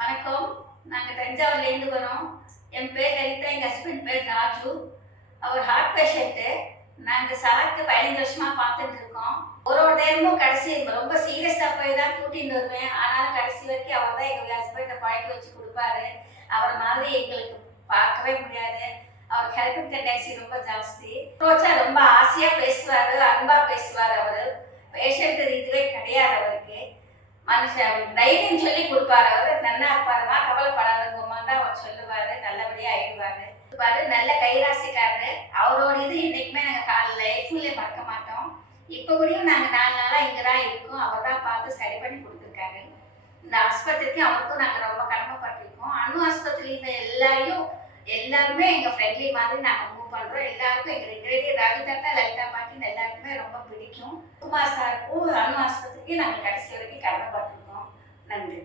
வணக்கம். நாங்கள் தஞ்சாவூர்லேருந்து வரோம். என் பேர் லலிதா எங்கள் ஹஸ்பண்ட் பேர் ராஜு. அவர் ஹார்ட் பேஷண்ட்டு நாங்கள் சார்ட்டு பதினஞ்சு வருஷமாக பார்த்துட்டு இருக்கோம். ஒரு ஒரு நேரமும் கடைசி ரொம்ப சீரியஸாக போய் தான் கூட்டிகிட்டு வருவேன். ஆனாலும் கடைசி வரைக்கும் அவர் தான் எங்கள் ஹஸ்பண்டை பழக்க வச்சு கொடுப்பாரு. அவர் மாதிரி எங்களுக்கு பார்க்கவே முடியாது. அவர் ஹெல்பிங் டெண்டன்சி ரொம்ப ஜாஸ்தி. ரோச்சா ரொம்ப ஆசையாக பேசுவார் அன்பாக பேசுவார் அவர். பேஷண்ட் இதுவே கிடையாது அவருக்கு. மனுஷன் தைரியம் சொல்லி கொடுப்பாரு அவர். நல்லா இருப்பாருமா கவலைப்படாதங்கம்மா தான் அவர் சொல்லுவாரு நல்லபடியா ஆயிடுவாரு. பாரு நல்ல கைராசிக்காரரு. அவரோட இது என்னைக்குமே நாங்க கால லைஃப்ல மறக்க மாட்டோம். இப்ப கூடயும் நாங்க நாலு நாளா இங்க தான் இருக்கோம். அவர் தான் பார்த்து சரி பண்ணி கொடுத்துருக்காரு. இந்த ஆஸ்பத்திரிக்கு அவருக்கும் நாங்க ரொம்ப கடமைப்பட்டிருக்கோம். அணு ஆஸ்பத்திரி இந்த எல்லாரையும் எல்லாருமே எங்க ஃப்ரெண்ட்லி மாதிரி நாங்க மூவ் பண்றோம். எல்லாருக்கும் எங்க ரெண்டு பேரையும் ரவி தாத்தா லலிதா பாட்டின்னு எல்லாருக்குமே ரொம்ப பிடிக்கும். குமார் சாருக்கும் அணு ஆஸ்பத்திரிக்கு நாங்கள் கடைசி வரைக்கும் கடமைப்பட்டிருக்கோம். நன்றி.